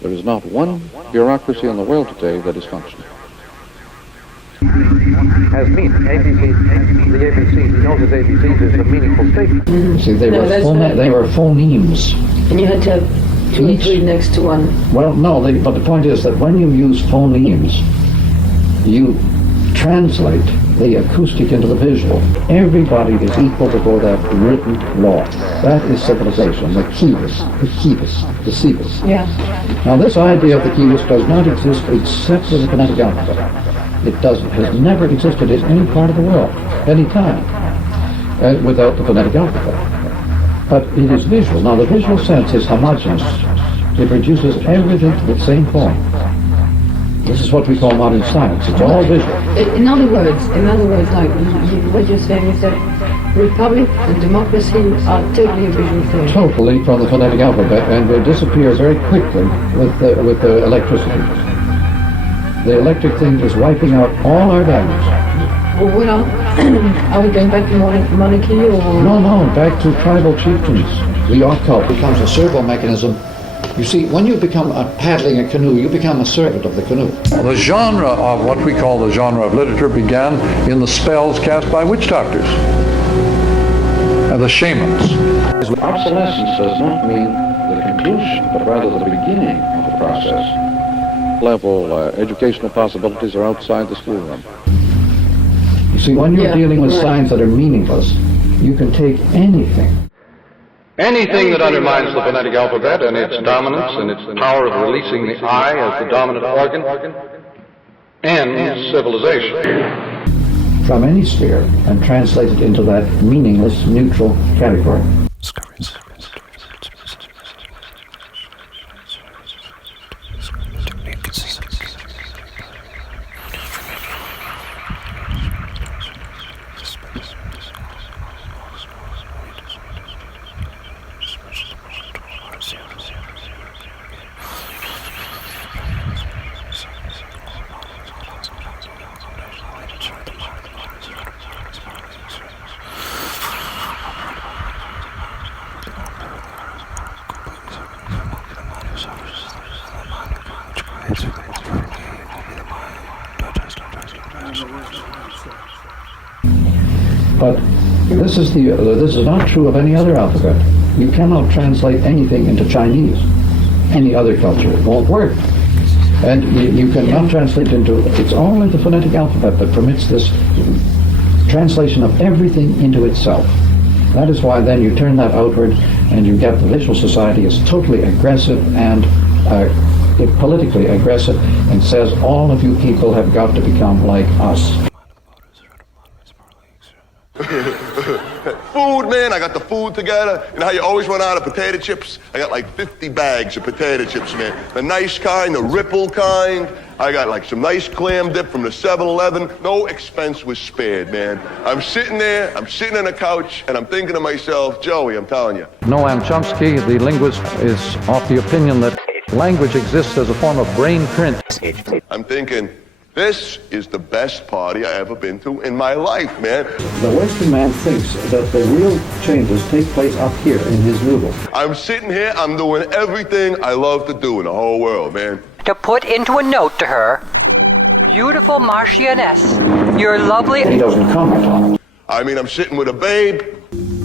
There is not one bureaucracy in the world today that is functioning. Has meaning. ABC, the ABCs, he knows his ABCs is a meaningful statement. Mm-hmm. See, they were phonemes. And you had to have two or three next to one. Well, no, but the point is that when you use phonemes, you translate the acoustic into the visual. Everybody is equal before that written law. That is civilization, the kivus. Yeah. Now, this idea of the kivus does not exist except with the phonetic alphabet. It has never existed in any part of the world, any time, without the phonetic alphabet. But it is visual. Now, the visual sense is homogeneous. It reduces everything to the same form. This is what we call modern science. It's all visual. In other words, like what you're saying is that republic and democracy are totally a visual thing. Totally from the phonetic alphabet, and will disappear very quickly with the electricity. The electric thing is wiping out all our values. Well, what are we going back to monarchy or? No, back to tribal chieftains. The occult becomes a servo mechanism. You see, when you become paddling a canoe, you become a servant of the canoe. The genre of what we call the genre of literature began in the spells cast by witch doctors and the shamans. Obsolescence does not mean the conclusion, but rather the beginning of the process. Level educational possibilities are outside the schoolroom. You see, when you're dealing with signs that are meaningless, you can take anything. Anything that undermines the phonetic alphabet and its dominance and its power of releasing the I as the dominant organ ends civilization. From any sphere and translate it into that meaningless, neutral category. But this is not true of any other alphabet. You cannot translate anything into Chinese, any other culture. It won't work. And you cannot translate into, it's only the phonetic alphabet that permits this translation of everything into itself. That is why then you turn that outward and you get the visual society is totally aggressive and politically aggressive and says all of you people have got to become like us. Food, man, I got the food together. You know how you always run out of potato chips? I got like 50 bags of potato chips, man. The nice kind, the Ripple kind. I got like some nice clam dip from the 7-Eleven. No expense was spared, man. I'm sitting there, I'm sitting on a couch, and I'm thinking to myself, Joey, I'm telling you. Noam Chomsky, the linguist, is of the opinion that language exists as a form of brain print. I'm thinking, this is the best party I ever been to in my life, man. The Western man thinks that the real changes take place up here in his noodle. I'm sitting here, I'm doing everything I love to do in the whole world, man. To put into a note to her, beautiful Marchioness, you're lovely. He doesn't comment on it. I mean, I'm sitting with a babe.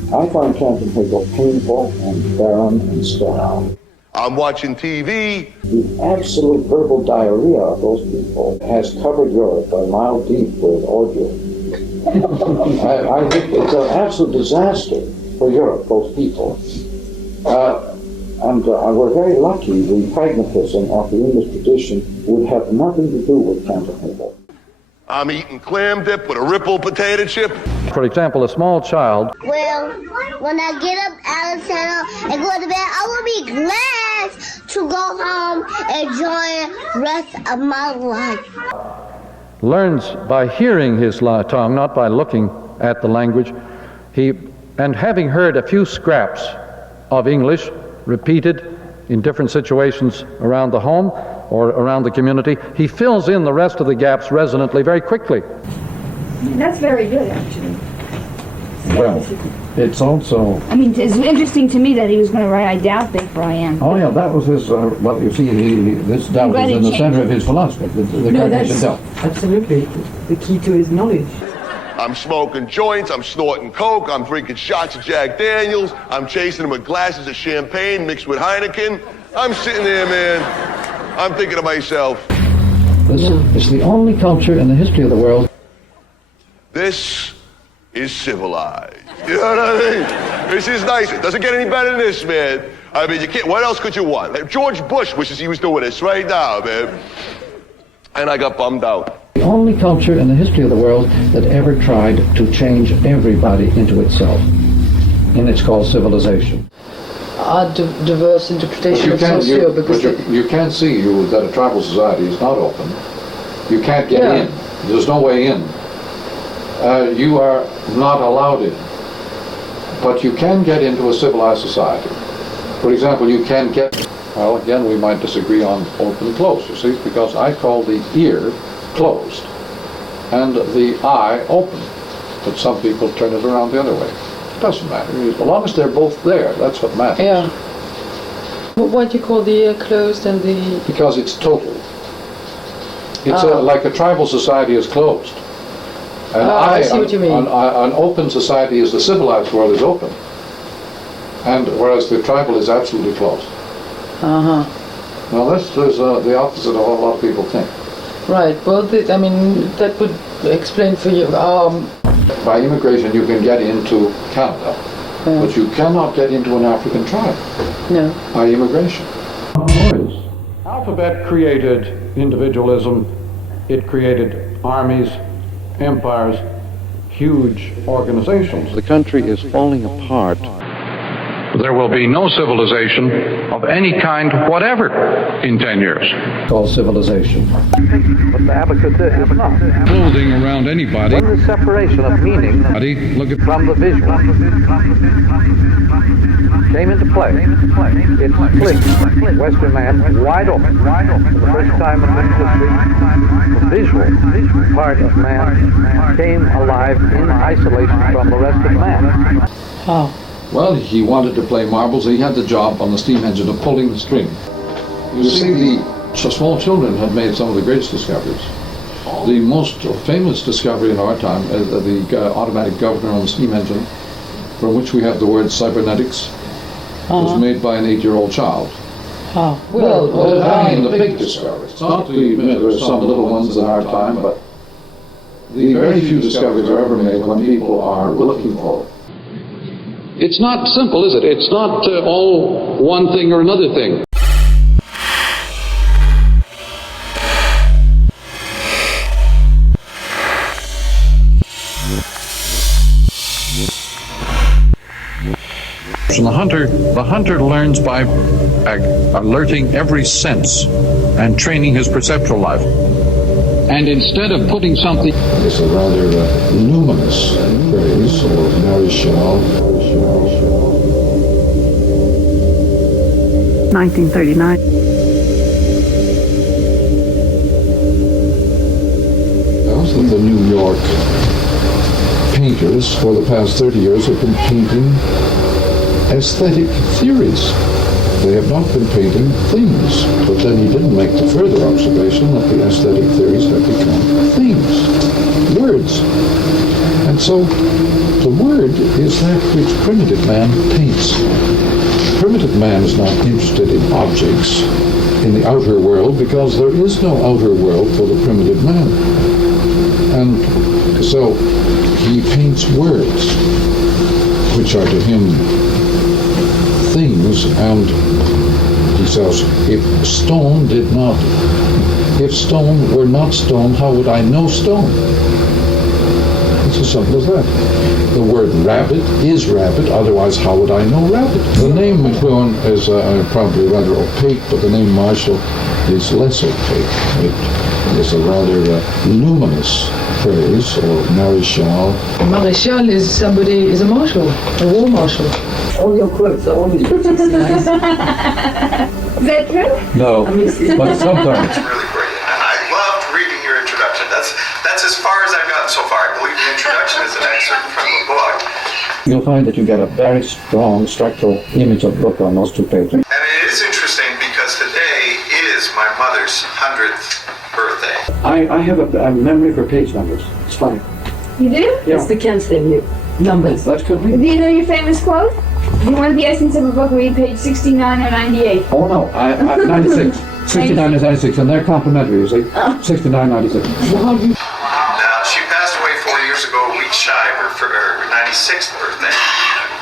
I find Thompson Hegel painful and barren and sterile. I'm watching TV. The absolute verbal diarrhea of those people has covered Europe a mile deep with ordure. I think it's an absolute disaster for Europe, those people. And we're very lucky the pragmatism of the English tradition would have nothing to do with Thompson Hegel. I'm eating clam dip with a Ripple potato chip. For example, a small child. Well, when I get up out of town and go to bed, I will be glad to go home and enjoy the rest of my life. Learns by hearing his tongue, not by looking at the language. And having heard a few scraps of English repeated in different situations around the home or around the community, he fills in the rest of the gaps resonantly very quickly. That's very good, actually. Well, it's also... I mean, it's interesting to me that he was going to write, I doubt therefore I am. Oh yeah, that was his, well you see, this doubt glad is he in the changed. center of his philosophy, the No, cognition that's doubt. absolutely the key to his knowledge. I'm smoking joints, I'm snorting coke, I'm drinking shots of Jack Daniels, I'm chasing them with glasses of champagne mixed with Heineken. I'm sitting there, man, I'm thinking to myself, This is the only culture in the history of the world. this is civilized. You know what I mean? This is nice. It doesn't get any better than this, man. I mean, you can't, what else could you want? Like, George Bush wishes he was doing this right now, man. And I got bummed out. The only culture in the history of the world that ever tried to change everybody into itself. And it's called civilization. Diverse interpretation of socio, because you can't see that a tribal society is not open. You can't get Yeah. in. There's no way in. You are not allowed in. But you can get into a civilized society. For example, you can get, well, again, we might disagree on open and closed, you see, because I call the ear closed and the eye open. But some people turn it around the other way. It doesn't matter. As long as they're both there, that's what matters. yeah. What do you call the ear closed and the... Because it's total. It's like a tribal society is closed. And I see what you mean. An open society is the civilized world is open. And whereas the tribal is absolutely closed. Uh-huh. Now that's the opposite of what a lot of people think. Right, well, I mean, that would explain for you. By immigration you can get into Canada, but you cannot get into an African tribe No. by immigration. Alphabet created individualism. It created armies, empires, huge organizations. The country is falling apart. There will be no civilization of any kind whatever in 10 years. Called civilization. But the abacus is not. Clothing around anybody. When the separation of meaning Look at from the visual came into play, it clicked. Western man wide open. For the first time in history, the visual part of man came alive in isolation from the rest of man. How? Well, he wanted to play marbles. He had the job on the steam engine of pulling the string. You see, the small children had made some of the greatest discoveries. The most famous discovery in our time, the automatic governor on the steam engine, from which we have the word cybernetics, was made by an 8-year-old child. How? I mean, the big discoveries. Not the, there are some little ones in our time, but the very few discoveries are ever made when people are looking for it. It's not simple, is it? It's not all one thing or another thing. And the hunter learns by alerting every sense and training his perceptual life. And instead of putting something... It's a rather luminous phrase, or nourishal. 1939. The New York painters for the past 30 years have been painting aesthetic theories. They have not been painting things. But then he didn't make the further observation that the aesthetic theories have become things, words. And so the word is that which primitive man paints. Primitive man is not interested in objects in the outer world because there is no outer world for the primitive man. And so he paints words, which are to him things, and he says, if stone were not stone, how would I know stone? It's as simple as that. The word rabbit is rabbit, otherwise how would I know rabbit? The name McLuhan is probably rather opaque, but the name Marshall is less opaque. It is a rather luminous phrase, or maréchal. A maréchal is a marshal, a war marshal. All your quotes are always nice. Is that true? No, but sometimes. It's really great, and I loved reading your introduction. That's as far as I've gotten so far. I believe the introduction is an excerpt from the book. You'll find that you get a very strong structural image of the book on those 2 pages. And it is interesting because today is my mother's 100th birthday. I have a memory for page numbers. It's funny. You do? Yeah. It's the Kensington numbers. That could be. Do you know your famous quote? You want the essence of a book, read page 69 or 98. Oh no, 96. 69 is 96, and they're complementary, you see. 69, 96. Now, she passed away 4 years ago, a week shy of her 96th birthday.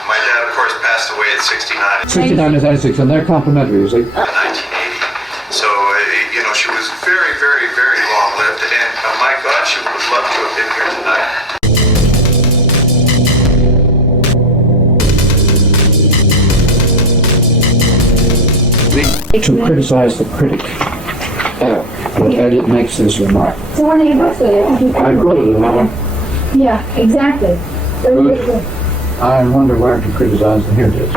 My dad, of course, passed away at 69. 69 is 96, and they're complementary, you see. 1980. So, you know, she was very, very, very long-lived, and my God, she would have loved to have been here tonight. To criticize the critic. But Eliot makes this remark. So one of your books with it. I wrote it in that one. Yeah, exactly. Good. I wonder where to criticize, and here it is.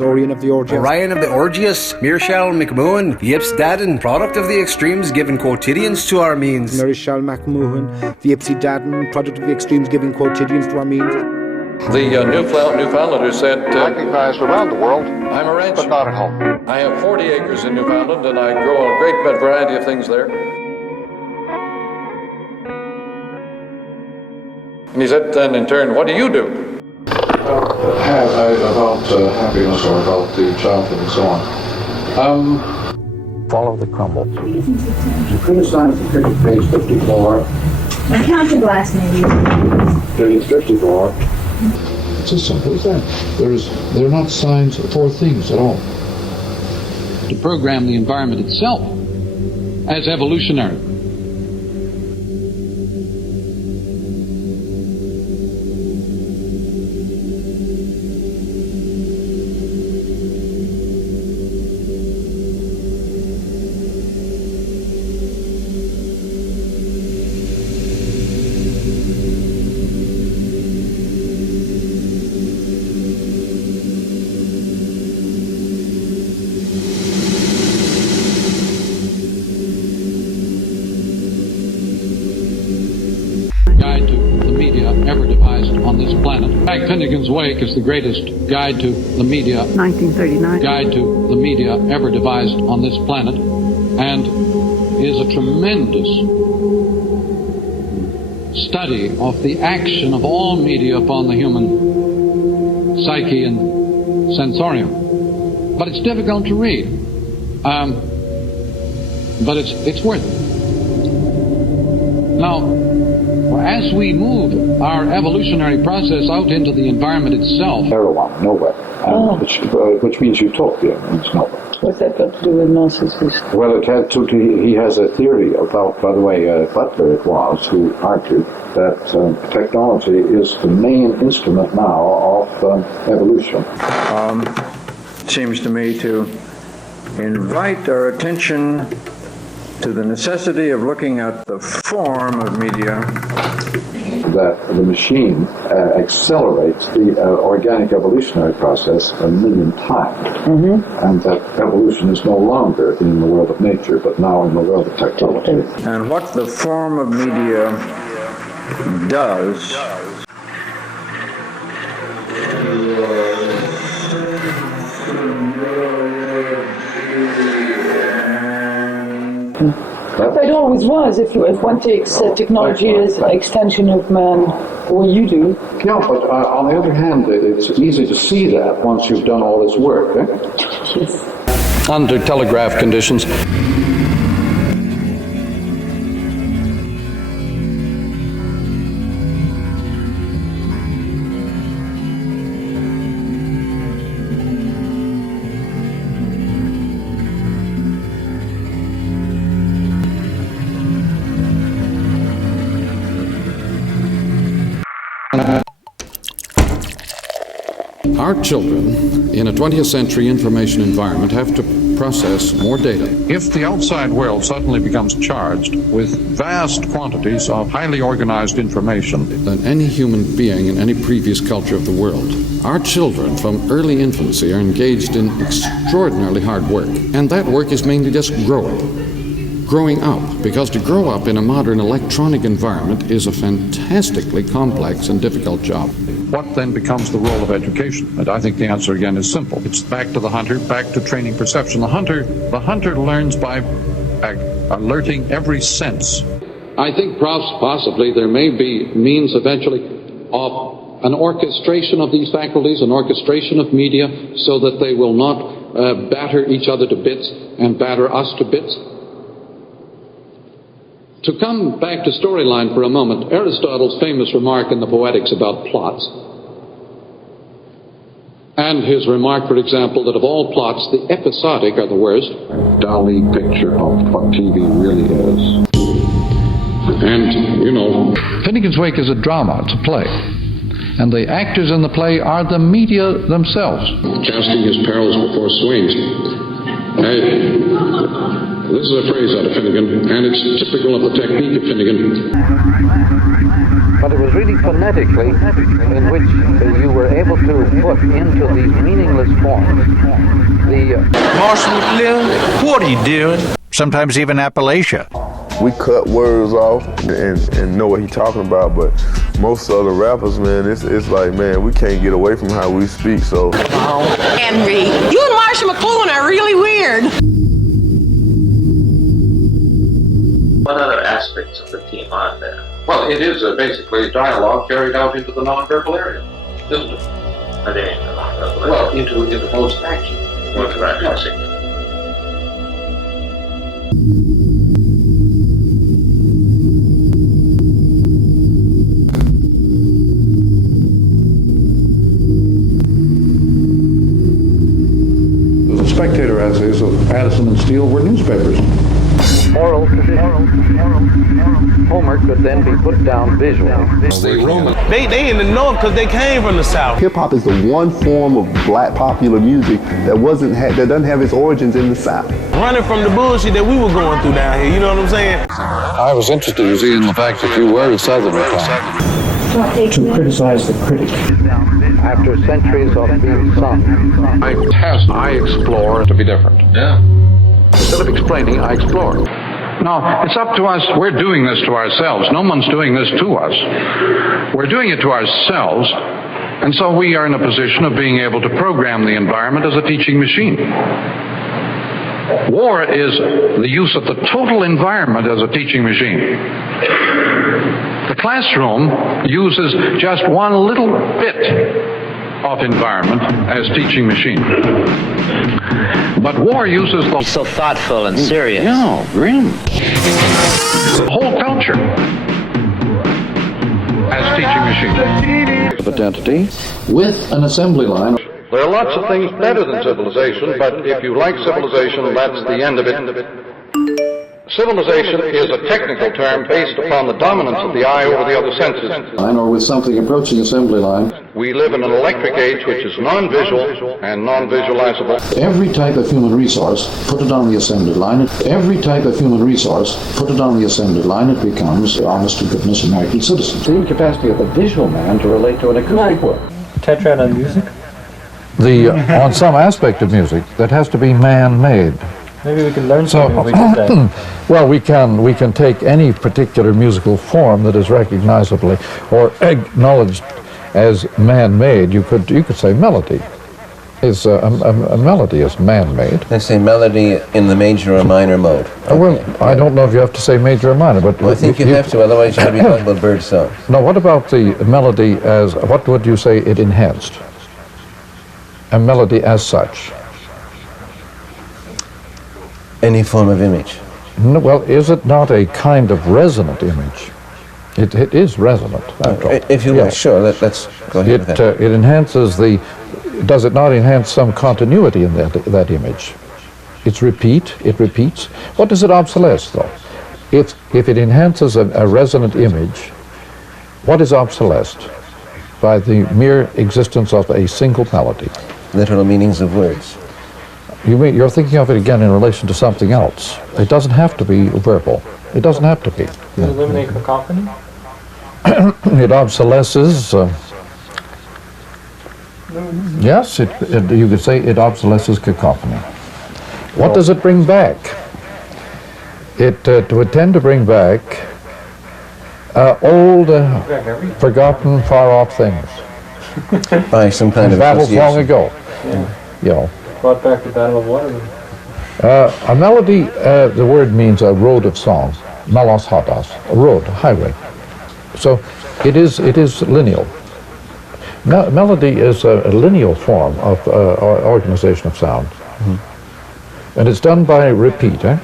Orion of the Orgius, Mirshal McLuhan, Yips Dadden, product of the extremes giving quotidians to our means. Mirshal McLuhan, the Yipsy Dadden, product of the extremes giving quotidians to our means. The Newfoundlander said, Recognized around the world, I'm a rancher, but not at home. I have 40 acres in Newfoundland, and I grow a great variety of things there. And he said then in turn, what do you do? About happiness or about the childhood and so on. Follow the crumble. To criticize the critic, page 54. Count the glass, maybe. Page 54. It's as simple as that. They're not signs for things at all. To program the environment itself as evolutionary. Guide to the media ever devised on this planet. Jack Finnegan's Wake is the greatest guide to the media. 1939. Guide to the media ever devised on this planet, and is a tremendous study of the action of all media upon the human psyche and sensorium. But it's difficult to read. But it's worth it. Now, as we move our evolutionary process out into the environment itself... Erewhon, nowhere. Which means utopia, means nowhere. What's that got to do with narcissism? Well, it had to. He has a theory about, by the way, Butler it was, who argued that technology is the main instrument now of evolution. Seems to me to invite our attention to the necessity of looking at the form of media. That the machine accelerates the organic evolutionary process 1,000,000 times, and that evolution is no longer in the world of nature, but now in the world of technology. And what the form of media does It always was. If one takes technology as an extension of man, what you do. Yeah, but on the other hand, it's easy to see that once you've done all this work. Yes. Under telegraph conditions. Our children in a 20th century information environment have to process more data. If the outside world suddenly becomes charged with vast quantities of highly organized information than any human being in any previous culture of the world, our children from early infancy are engaged in extraordinarily hard work, and that work is mainly just growing. growing up, because to grow up in a modern electronic environment is a fantastically complex and difficult job. What then becomes the role of education? And I think the answer again is simple. It's back to the hunter, back to training perception. The hunter learns by alerting every sense. I think possibly there may be means eventually of an orchestration of these faculties, an orchestration of media, so that they will not batter each other to bits and batter us to bits. To come back to storyline for a moment, Aristotle's famous remark in the Poetics about plots, and his remark, for example, that of all plots, the episodic are the worst. Dali picture of what TV really is. And, you know, Finnegan's Wake is a drama, it's a play. And the actors in the play are the media themselves. Casting his perils before swings. This is a phrase out of Finnegan, and it's typical of the technique of Finnegan. But it was really phonetically in which you were able to put into these meaningless forms the... Marshall McLuhan, what are you doing? Sometimes even Appalachia. We cut words off and know what he's talking about, but most other rappers, man, it's like, man, we can't get away from how we speak, so... Henry, you and Marshall McLuhan are really weird. What other aspects of the team are there? Well, it is basically dialogue carried out into the nonverbal area, isn't it? Are they in the nonverbal area? Well, into post action. What about action? The Spectator essays of Addison and Steele were newspapers. Oral Homer could then be put down visually. They in the north because they came from the south. Hip hop is the one form of black popular music that doesn't have its origins in the south. Running from the bullshit that we were going through down here, you know what I'm saying? I was interested, you see, in the fact that you were a Southerner. To criticize the critic. After centuries of being sung. I explore to be different. Yeah. Instead of explaining, I explore. No, it's up to us. We're doing this to ourselves. No one's doing this to us. We're doing it to ourselves, and so we are in a position of being able to program the environment as a teaching machine. War is the use of the total environment as a teaching machine. The classroom uses just one little bit of environment as teaching machine. But war uses the... It's so thoughtful and serious. Yeah, grim. The whole culture as teaching machine. Of identity with an assembly line. There are lots of things better than civilization, but if you like civilization, that's the end of it. Civilization is a technical term based upon the dominance of the eye over the other senses. Or with something approaching assembly line. We live in an electric age which is non-visual and non-visualizable. Every type of human resource, put it on the assembly line. Every type of human resource, put it on the assembly line, it becomes honest to goodness American citizens. The incapacity of a visual man to relate to an acoustic world. Tetrad on music? On some aspect of music that has to be man-made. Maybe we can learn something if we did that. Well, we can take any particular musical form that is recognizably or acknowledged as man-made. You could say melody is a melody is man-made. They say melody in the major or minor mode. Well, I don't know if you have to say major or minor, but well, I think you have to, otherwise you'll be talking about bird song. No, what about the melody as what would you say it enhanced? A melody as such. Any form of image. No, well, is it not a kind of resonant image? It is resonant. If you wish, sure. Let's go ahead with that. It enhances the. Does it not enhance some continuity in that image? It repeats. What does it obsolesce, though? If it enhances a resonant image, what is obsolesced by the mere existence of a single melody? Literal meanings of words. You're thinking of it again in relation to something else. It doesn't have to be verbal. It doesn't have to be. Does it eliminate cacophony? It obsolesces. Yes, you could say it obsolesces cacophony. What does it bring back? It would tend to bring back old, forgotten, far-off things. By some kind of battles long association. ago. Yeah. You know. Brought back the Battle of Waterloo. A melody, the word means a road of songs. Melos hadas, a road, highway. So it is lineal. Melody is a lineal form of organization of sound. Mm-hmm. And it's done by repeat, eh?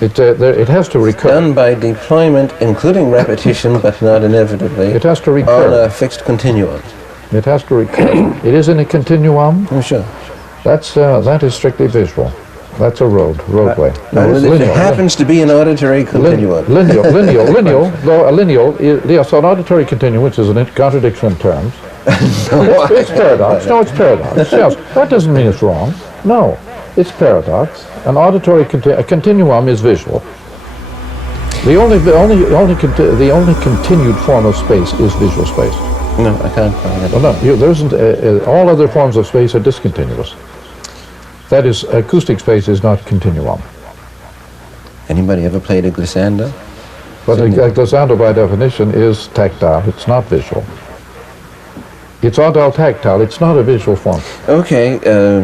It has to recur. Done by deployment, including repetition, but not inevitably. It has to recur. On a fixed continuum. It has to recur. It is in a continuum. Oh, sure. That is strictly visual. That's a roadway. No, it happens to be an auditory continuum. Lineal. Though a lineal, yes, an auditory continuum, which is a contradiction in terms. It's paradox. No, it's paradox. Yes, that doesn't mean it's wrong. No, it's paradox. An auditory continuum is visual. The only continued form of space is visual space. No, I can't find it. Well, no, there isn't. All other forms of space are discontinuous. That is, acoustic space is not continuum. Anybody ever played a glissando? But a glissando, by definition, is tactile. It's not visual. It's audile tactile. It's not a visual form. Okay,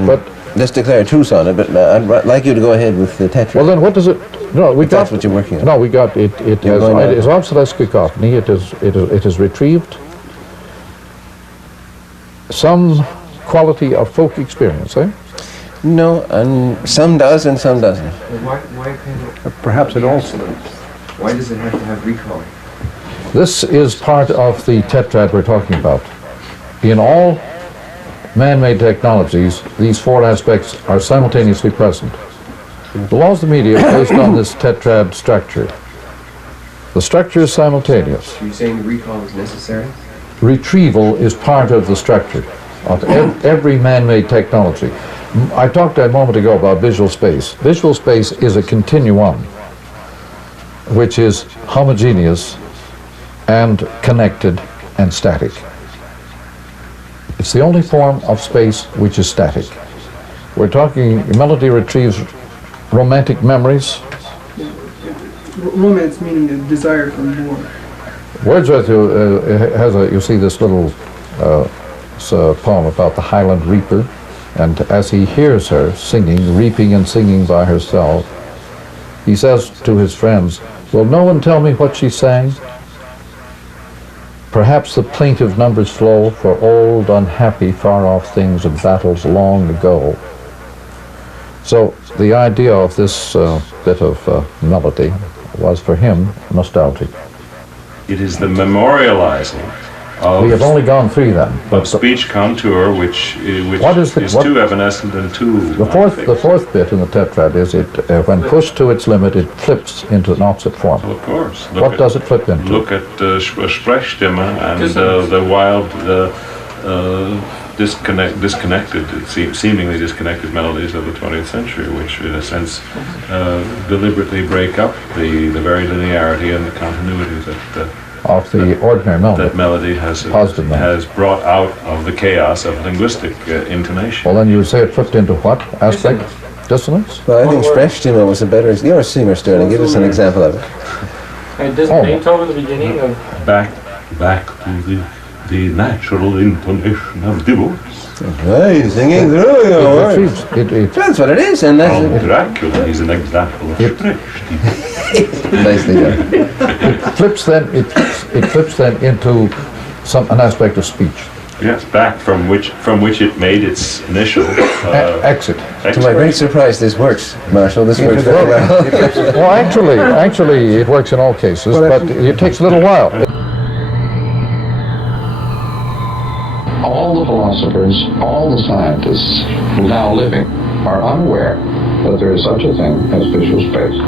but let's declare a truce on it. But I'd like you to go ahead with the tetra. Well, then, what does it? No, we got. That's what you're working on. No, we got it. It is obsolesque cacophony. It is retrieved some quality of folk experience, eh? No, and some does and some doesn't. Why perhaps it also. Why does it have to have recall? This is part of the tetrad we're talking about. In all man-made technologies, these four aspects are simultaneously present. The laws of the media are based on this tetrad structure. The structure is simultaneous. So you're saying the recall is necessary? Retrieval is part of the structure of every man-made technology. I talked a moment ago about visual space. Visual space is a continuum which is homogeneous and connected and static. It's the only form of space which is static. We're talking, melody retrieves romantic memories. Romance meaning a desire for more. Wordsworth has you see this little poem about the Highland Reaper, and as he hears her singing, reaping and singing by herself, he says to his friends, "Will no one tell me what she sang? Perhaps the plaintive numbers flow for old, unhappy, far-off things of battles long ago." So the idea of this bit of melody was for him nostalgic. It is the memorializing of, we have only gone through them. Of speech contour, which is too evanescent and too... The fourth bit in the tetrad is when pushed to its limit, it flips into an opposite form. Of course. What does it flip into? Look at Sprechstimme and the wild, seemingly disconnected melodies of the 20th century, which in a sense deliberately break up the very linearity and the continuity that of the ordinary melody. That melody has brought out of the chaos of linguistic intonation. Well, then you would say it flipped into what aspect? Dissonance? Well, I think Sprechstimme was a better... You're a singer, Sterling. Give us an example of it. And doesn't Beethoven at the beginning of... Back to the natural intonation of divorce. Right, singing through. That's what it is, and that's Dracula is an example of Sprechstimme. Nicely done. It flips then into an aspect of speech. Yes, back from which it made its initial exit. To my great surprise, this works, Marshall. This works very well. Well, actually, it works in all cases, but it takes a little while. All the philosophers, all the scientists now living are unaware that there is such a thing as visual space,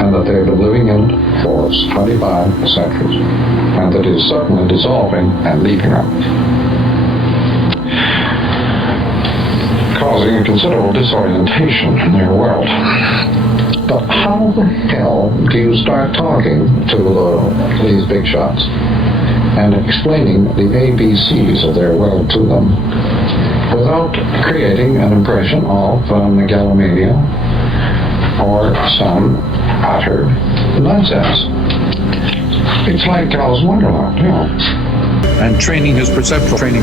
and that they have been living in it for 25 centuries, and that it is suddenly dissolving and leaving them, causing a considerable disorientation in their world. But how the hell do you start talking to these big shots and explaining the ABCs of their world to them without creating an impression of megalomania or some utter nonsense. It's like Alice in Wonderland, you know. And training his perceptual training.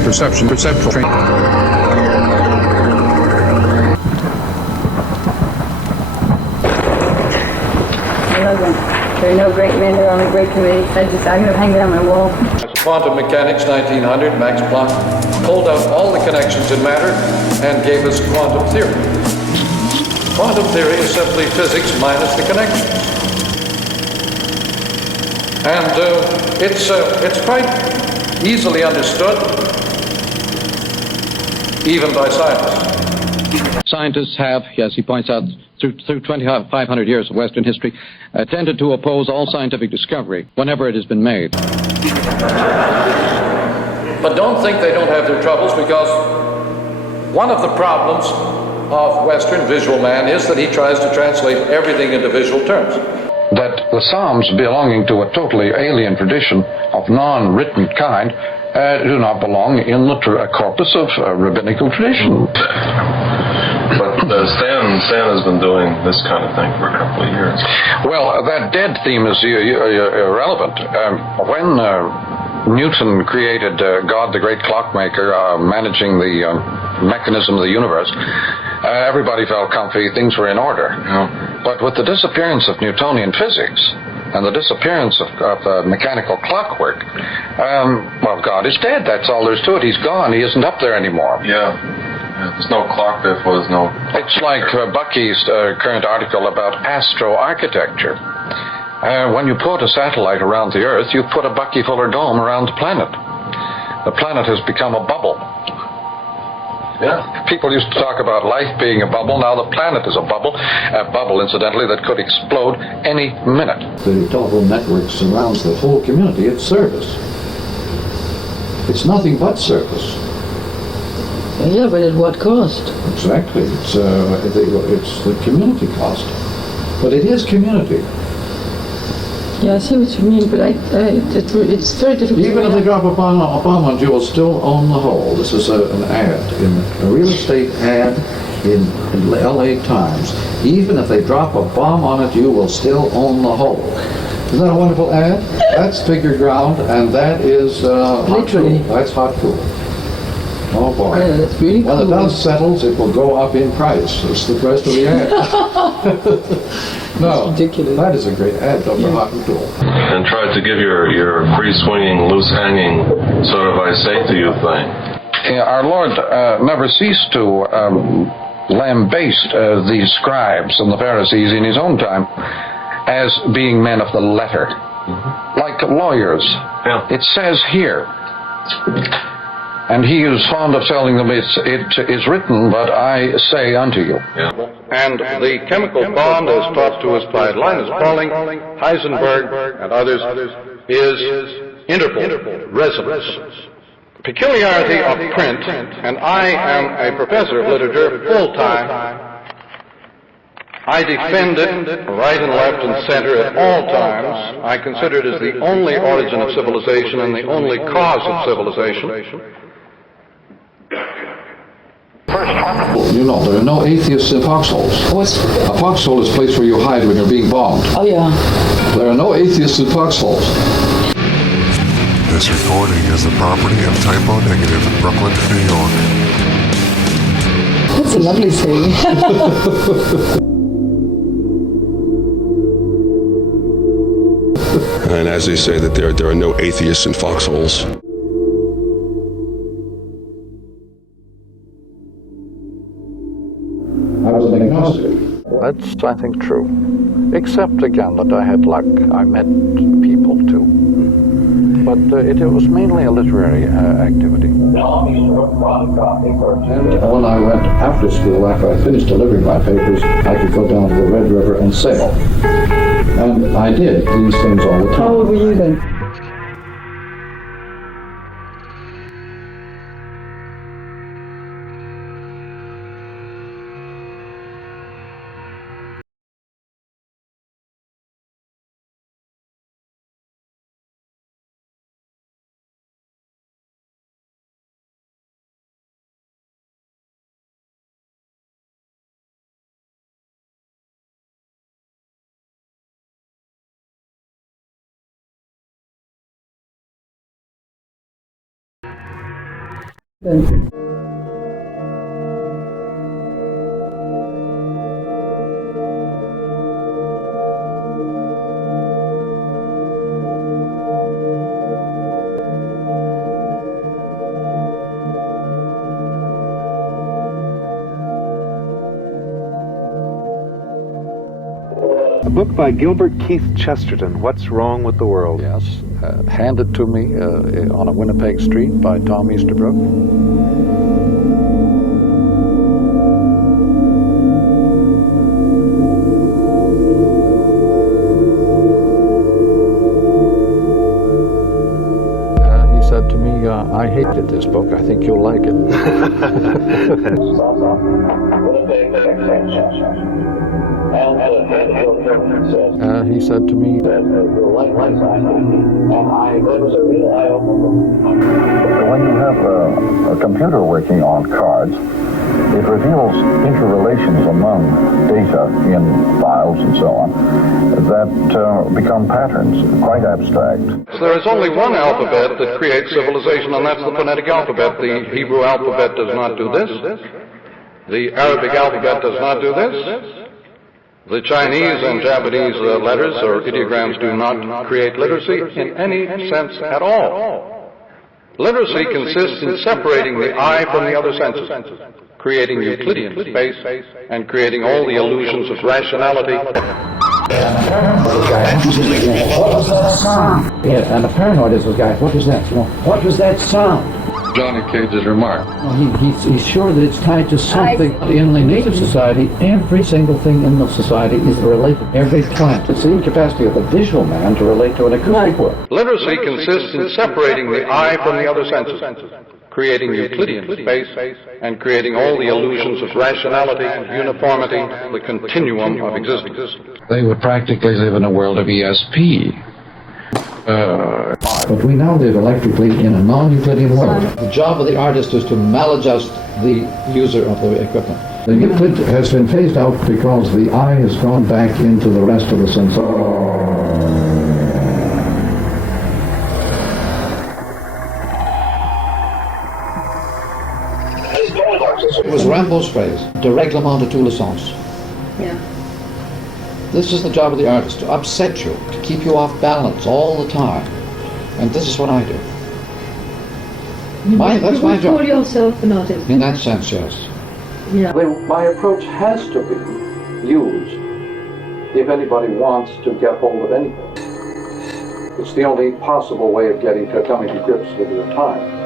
There are no great men, there are only great committees. I'm going to hang it on my wall. Quantum mechanics, 1900, Max Planck pulled out all the connections in matter and gave us quantum theory. Quantum theory is simply physics minus the connections. And it's quite easily understood, even by scientists. Scientists have, as he points out, through 2,500 years of Western history, tended to oppose all scientific discovery whenever it has been made. But don't think they don't have their troubles, because one of the problems of Western visual man is that he tries to translate everything into visual terms. That the Psalms, belonging to a totally alien tradition of non-written kind, do not belong in the corpus of rabbinical tradition. But Stan has been doing this kind of thing for a couple of years. Well, that dead theme is irrelevant. When Newton created God, the great clockmaker, managing the mechanism of the universe, everybody felt comfy, things were in order. Yeah. But with the disappearance of Newtonian physics and the disappearance of mechanical clockwork, well, God is dead. That's all there's to it. He's gone. He isn't up there anymore. Yeah. There's no clock, therefore there's no... It's like Bucky's current article about astro-architecture. When you put a satellite around the Earth, you put a Bucky Fuller dome around the planet. The planet has become a bubble. Yeah. People used to talk about life being a bubble. Now the planet is a bubble, incidentally, that could explode any minute. The telephone network surrounds the whole community. It's service. It's nothing but service. Yeah, but at what cost? Exactly. It's the community cost. But it is community. Yeah, I see what you mean, but it's very difficult. Even if they drop a bomb on you, will still own the whole. This is an ad, a real estate ad in LA Times. Even if they drop a bomb on it, you will still own the whole. Isn't that a wonderful ad? That's figure ground, and that is literally. That's hot cool. Oh boy. Yeah, that's really cool. When the dust settles, it will go up in price. It's the rest of the ad. No, ridiculous. That is a great ad, Dr. Hot and Cool. And tried to give your free-swinging, loose-hanging sort of I say to you thing. Yeah, our Lord never ceased to lambaste the scribes and the Pharisees in his own time as being men of the letter, like lawyers. Yeah. It says here, and he is fond of telling them, it is written, but I say unto you. Yeah. And the chemical bond, as taught to us by Linus Pauling, Heisenberg, and others, is interval resonance. Peculiarity of print, and I am a professor of literature full-time. I defend it right and left and center at all times. I consider it as the only origin of civilization and the only cause of civilization. You know, there are no atheists in foxholes. A foxhole is a place where you hide when you're being bombed. Oh, yeah. There are no atheists in foxholes. This recording is the property of Typo Negative in Brooklyn, New York. That's a lovely saying. And as they say, that there are no atheists in foxholes. I was an agnostic. That's, I think, true. Except, again, that I had luck. I met people, too. But it was mainly a literary activity. And when I went after school, after I finished delivering my papers, I could go down to the Red River and sail. And I did these things all the time. How old were you then? A book by Gilbert Keith Chesterton, What's Wrong with the World? Yes, handed to me on a Winnipeg street by Tom Easterbrook. He said to me, I hated this book, I think you'll like it. He said to me, when you have a computer working on cards, it reveals interrelations among data in files and so on that become patterns, quite abstract. So there is only one alphabet that creates civilization, and that's the phonetic alphabet. The Hebrew alphabet does not do this. The Arabic alphabet does not do this. The Chinese and Japanese letters or ideograms do not create literacy in any sense at all. Literacy consists in separating the eye from the other senses, creating Euclidean space, and creating all the illusions of rationality. What was that sound? Yeah, and the paranoid is the guy, what was that? What was that sound? Johnny Cage's remark. He's sure that it's tied to something. In the native society, every single thing in the society is related. Every plant. It's the incapacity of the visual man to relate to an acoustic world. Literacy consists in separating the eye from the other senses, creating Euclidean space, and creating all the illusions of rationality, uniformity, the continuum of existence. They would practically live in a world of ESP. But we now live electrically in a non-Euclidean world. The job of the artist is to maladjust the user of the equipment. The Euclid has been phased out because the eye has gone back into the rest of the sense. It was Rimbaud's phrase, de règlement de tous les sens. Yeah. This is the job of the artist, to upset you, to keep you off balance all the time. And this is what I do. That's my job. You call yourself an artist. In that sense, yes. Yeah. My approach has to be used if anybody wants to get hold of anything. It's the only possible way of coming to grips with your time.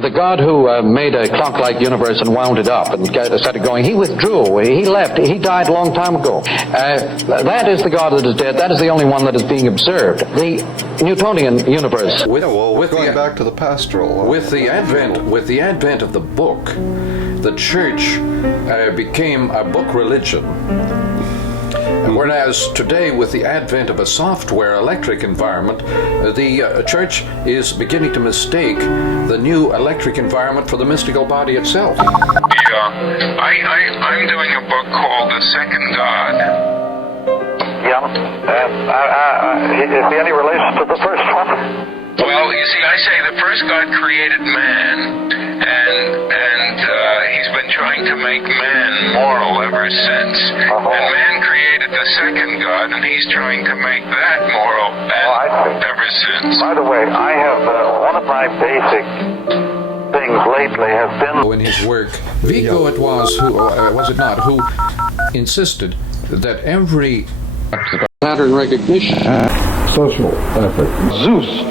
The God who made a clock-like universe and wound it up and started going, he withdrew, he left, he died a long time ago. That is the God that is dead. That is the only one that is being observed. The Newtonian universe. Going back to the pastoral. With the advent of the book, the church became a book religion. And whereas today, with the advent of a software electric environment, the church is beginning to mistake the new electric environment for the mystical body itself. Yeah, I'm doing a book called The Second God. Yeah, is there any relation to the first one? Well, you see, I say the first God created man, and he's been trying to make man moral ever since. And man created the second God, and he's trying to make that moral ever since. By the way, I have one of my basic things lately has been... In his work, Vigo it was, who insisted that every pattern recognition, social effort. Zeus,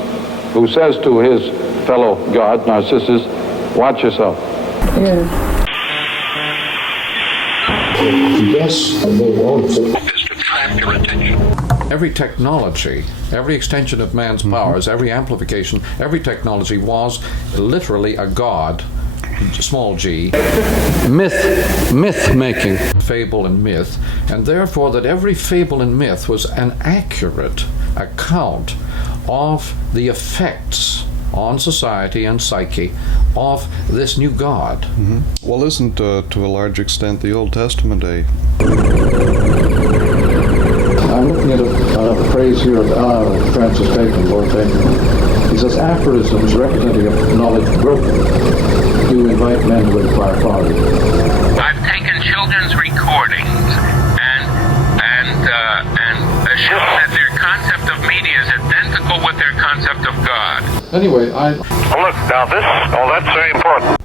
who says to his fellow god, Narcissus, watch yourself. Yeah. Yes, every technology, every extension of man's powers, every amplification, every technology was literally a god, small g, myth making, fable and myth, and therefore that every fable and myth was an accurate account of the effects on society and psyche of this new God. Well, isn't to a large extent the Old Testament I'm looking at a phrase here of Francis Bacon, Lord Bacon. He says, aphorisms representing a knowledge broken do invite men to inquire farther. I've taken children's recordings and shown that their concept of media is identical with their concept of God. Anyway, Look, now that's very important.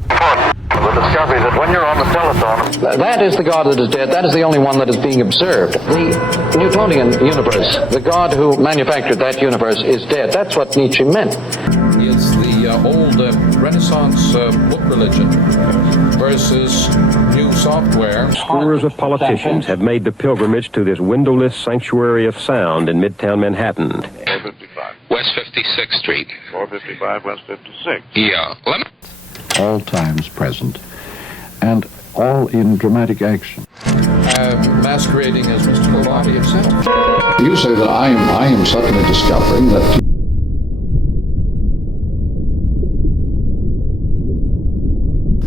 The discovery that when you're on the telephone... That is the God that is dead. That is the only one that is being observed. The Newtonian universe, the God who manufactured that universe is dead. That's what Nietzsche meant. It's the old Renaissance book religion versus new software. Scores of politicians have made the pilgrimage to this windowless sanctuary of sound in Midtown Manhattan. 455. West 56th Street. 455 West 56th. Yeah. all times present, and all in dramatic action. Masquerading as Mr. Pilati himself. You say that I am suddenly discovering that.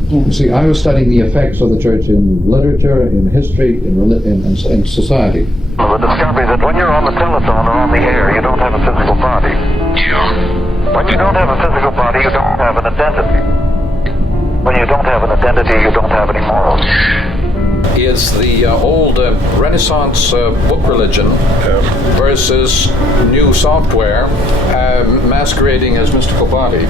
You see, I was studying the effects of the church in literature, in history, in society. Well, the discovery that when you're on the telephone or on the air, you don't have a physical body. Yeah. When you don't have a physical body, you don't have an identity. When you don't have an identity, you don't have any morals. Is the old Renaissance book religion versus new software masquerading as mystical body.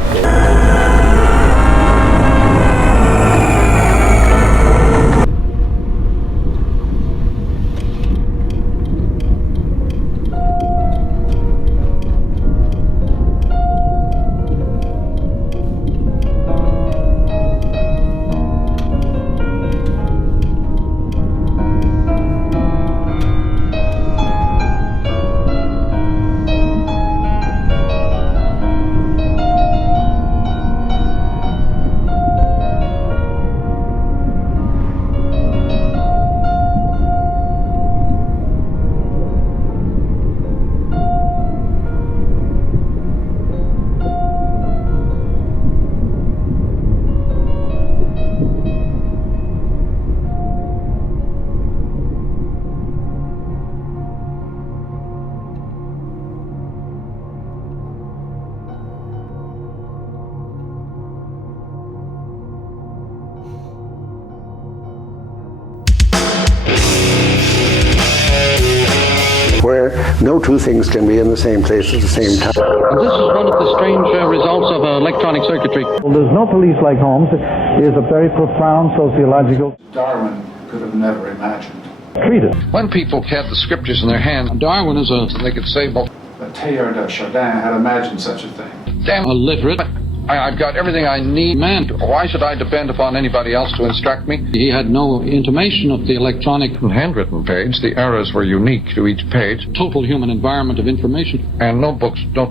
Where no two things can be in the same place at the same time. And this is one of the strange results of electronic circuitry. Well, there's no police like Holmes. It is a very profound sociological... Darwin could have never imagined. Treatise. When people had the scriptures in their hand, Darwin is they could say, well, Teilhard de Chardin had imagined such a thing. Damn illiterate. I've got everything I need. Man, why should I depend upon anybody else to instruct me? He had no intimation of the electronic handwritten page. The errors were unique to each page. Total human environment of information. And no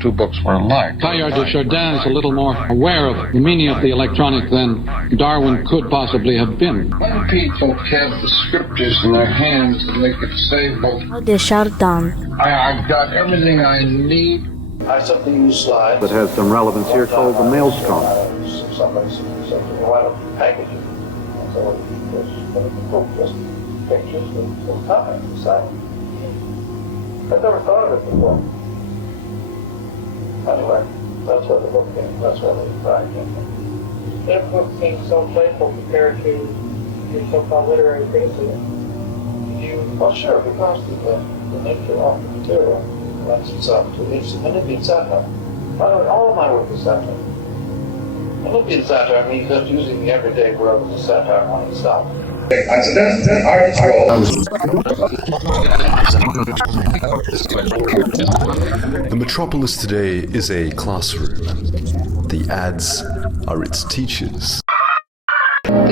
two books were alike. Teilhard de Chardin is a little more aware of the meaning of the electronic than Darwin could possibly have been. When people had the scriptures in their hands, they could say, well, de Chardin. I've got everything I need. I simply use slides that has some relevance here called the maelstrom. Somebody wanted to package it. So just pictures and time inside. I've never thought of it before. Anyway, that's where the book came. That's where the pride came from. That book seems so playful compared to your so-called literary criticism. Well, sure, because the nature of the material lends itself to Olympian satire. By the way, all of my work is satire. Olympian satire means just using the everyday world as a satire on itself. The metropolis today is a classroom. The ads are its teachers. The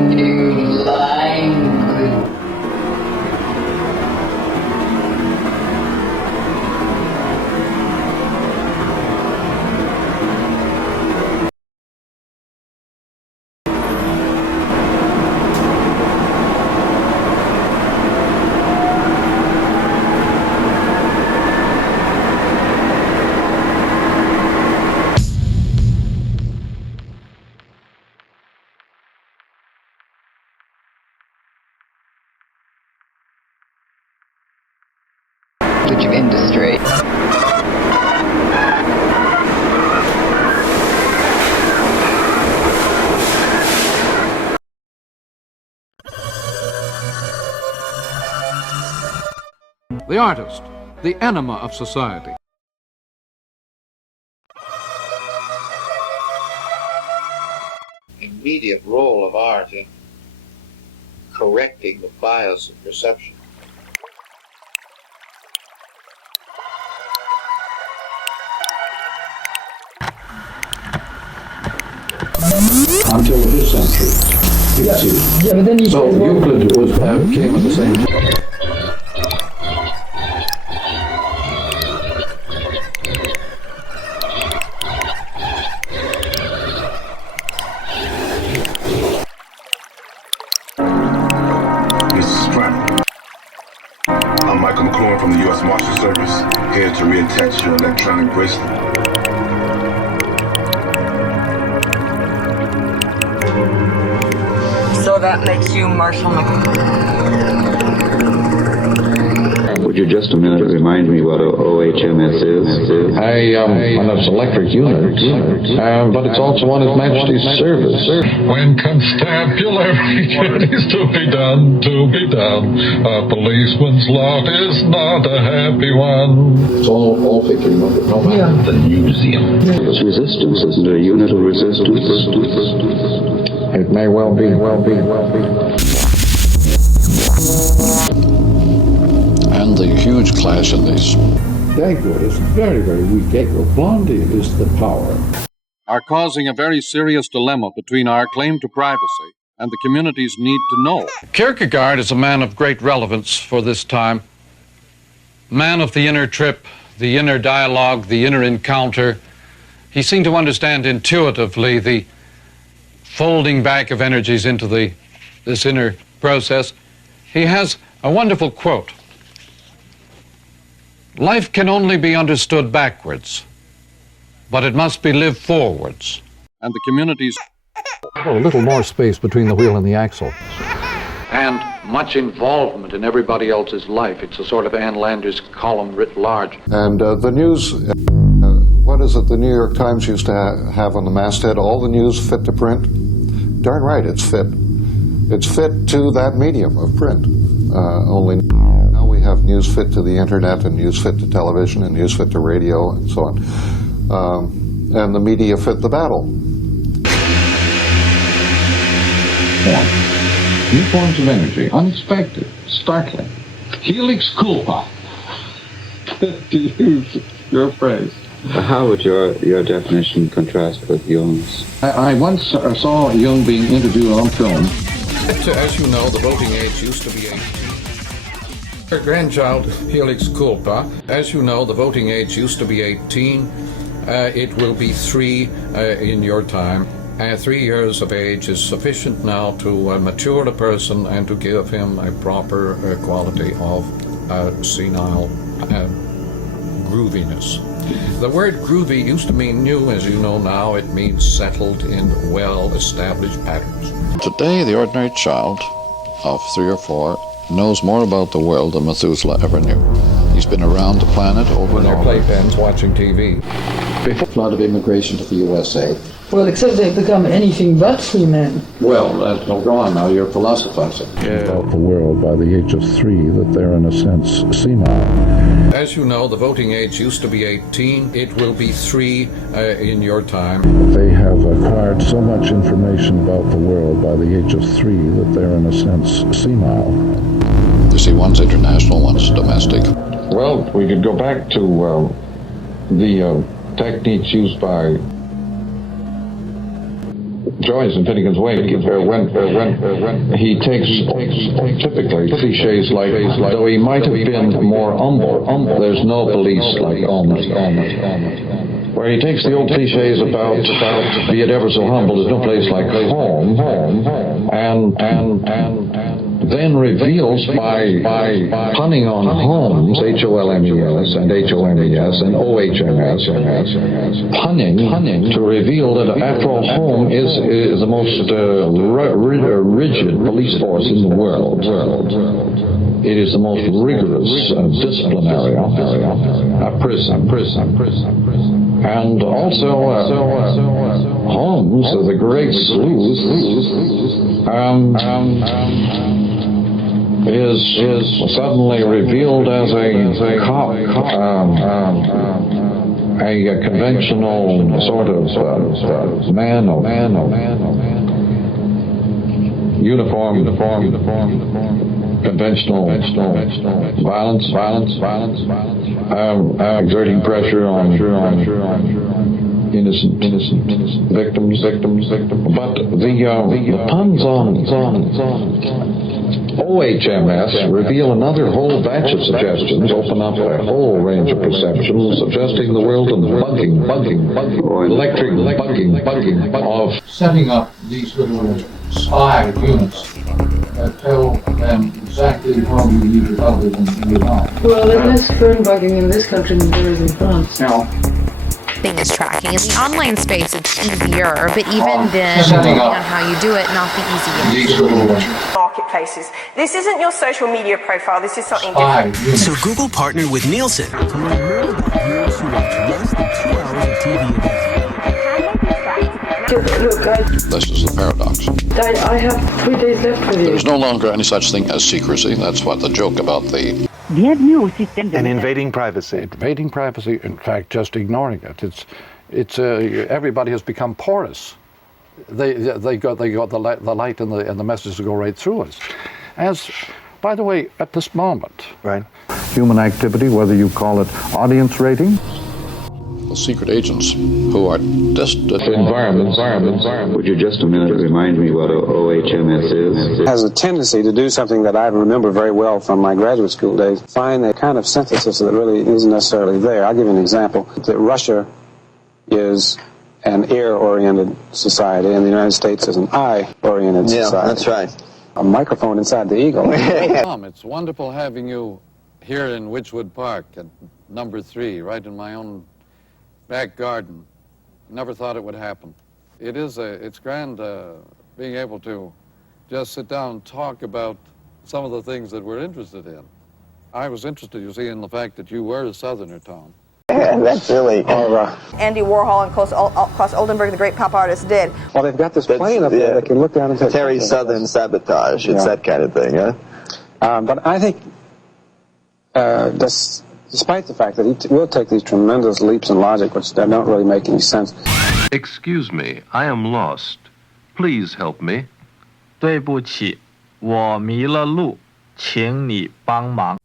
new language. language of industry. The artist, the enema of society. Immediate role of art in correcting the bias of perception. Until this century. Yeah, but then you so Euclid was, came at the same time. I'm McLuhan from the U.S. Marshal Service, here to reattach your electronic bracelet. So that makes you Marshal McLuhan. Would you just a minute remind me what OHMS is? Well, it's electric unit, but it's also on His Majesty's service. When constabulary duty's to be done, a policeman's lot is not a happy one. It's all figure, no matter. The museum. It's resistance, isn't it? A unit of resistance. It may well be. And the huge clash in these. Dagwood is very, very weak. Blondie is the power. Are causing a very serious dilemma between our claim to privacy and the community's need to know. Kierkegaard is a man of great relevance for this time. Man of the inner trip, the inner dialogue, the inner encounter. He seemed to understand intuitively the folding back of energies into this inner process. He has a wonderful quote. Life can only be understood backwards, but it must be lived forwards. And the community's... Well, a little more space between the wheel and the axle. And much involvement in everybody else's life. It's a sort of Ann Landers column writ large. And the news, what is it the New York Times used to have on the masthead? All the news fit to print? Darn right, it's fit. It's fit to that medium of print. Only now we have news fit to the internet and news fit to television and news fit to radio and so on. And the media fit the battle. New forms of energy, unexpected, startling. Helix culpa, to use your phrase. How would your definition contrast with Jung's? I once saw Jung being interviewed on film. As you know, the voting age used to be 18. Her grandchild, Helix culpa. As you know, the voting age used to be 18. It will be 3 in your time. 3 years of age is sufficient now to mature a person and to give him a proper quality of senile grooviness. The word groovy used to mean new, as you know now. It means settled in well-established patterns. Today, the ordinary child of 3 or 4 knows more about the world than Methuselah ever knew. He's been around the planet over and over. Their playpens watching TV. Before the flood of immigration to the USA. Well, except they've become anything but free men. Well, go on now, you're philosophizing. About the world by the age of 3 that they're in a sense senile. As you know, the voting age used to be 18. It will be 3 in your time. They have acquired so much information about the world by the age of 3 that they're in a sense senile. You see, one's international, one's domestic. Well, we could go back to the techniques used by Joyce in Finnegan's Wake, when he takes typically cliches like, though he might have been more humble, there's no police like almost. Where he takes the old cliches about be it ever so humble, there's no place like home, and then reveals by punning on Holmes, Holmes, and HOMES, and OHMS, punning to reveal that after all, Home is the most rigid police force in the world. It is the most rigorous disciplinary prison. And also Holmes, the great sleuth, is suddenly revealed as a cop, a conventional sort of man of uniform, conventional violence, exerting pressure on innocent victims. But the puns on OHMS reveal another whole batch of suggestions, open up a whole range of perceptions, suggesting the world and bugging, electric bugging of setting up these little spy units that tell them exactly how you need to other than you are. Well, there's less phone bugging in this country than there is in France. No. Thing is tracking. In the online space, it's easier, but even then, depending on how you do it, not the easiest. Marketplaces. This isn't your social media profile. This is something different. So Google partnered with Nielsen to learn more about viewers who watch less than 2 hours of TV a day. Look, This is the paradox. I have 3 days left with you. There's no longer any such thing as secrecy. That's what the joke about the... And invading privacy. Invading privacy, in fact, just ignoring it. It's everybody has become porous. They got the light and the messages go right through us. As, by the way, at this moment, right, human activity, whether you call it audience rating, the secret agents who are destined environment. Would you just a minute remind me what OHMS is? It has a tendency to do something that I remember very well from my graduate school days, find a kind of synthesis that really isn't necessarily there. I'll give you an example. That Russia is an ear-oriented society, and the United States is an eye-oriented society. Yeah, that's right. A microphone inside the eagle. Tom, it's wonderful having you here in Widgewood Park at number 3, right in my own back garden. Never thought it would happen. It's grand being able to just sit down and talk about some of the things that we're interested in. I was interested, you see, in the fact that you were a Southerner, Tom. That's really... Andy Warhol and Klaus Oldenburg, the great pop artist, did. Well, they've got this plane up there that can look down and take... Terry Southern sabotage. It's that kind of thing, huh? But I think, despite the fact that he will take these tremendous leaps in logic, which don't really make any sense. Excuse me, I am lost. Please help me. 对不起，我迷了路，请你帮忙。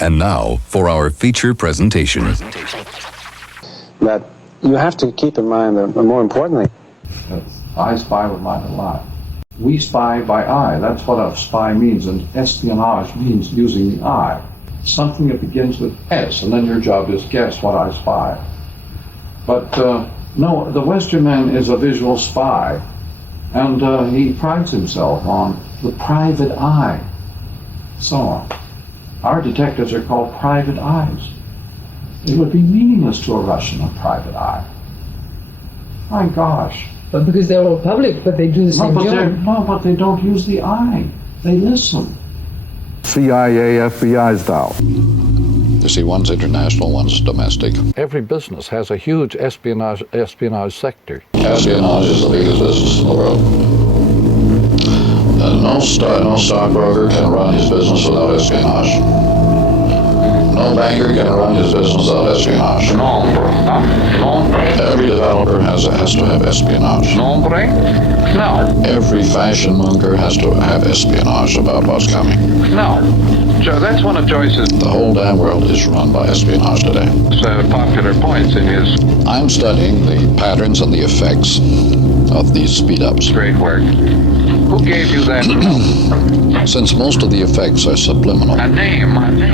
And now for our feature presentation. That you have to keep in mind that more importantly, I spy with my lie. We spy by eye. That's what a spy means, and espionage means using the eye. Something that begins with S, and then your job is guess what I spy. But no, the Western man is a visual spy, and he prides himself on the private eye, so on. Our detectives are called private eyes. It would be meaningless to a Russian, a private eye. My gosh. But because they're all public, but they do the same job. No, but they don't use the eye. They listen. CIA, FBI style. You see, one's international, one's domestic. Every business has a huge espionage sector. Espionage is the biggest business in the world. No stockbroker can run his business without espionage. No banker can run his business without espionage. Every developer has to have espionage. No. Every fashion monger has to have espionage about what's coming. No. That's one of Joyce's... The whole damn world is run by espionage today. Popular points in his... I'm studying the patterns and the effects of these speed-ups. Great work. Who gave you that? Since most of the effects are subliminal. A name.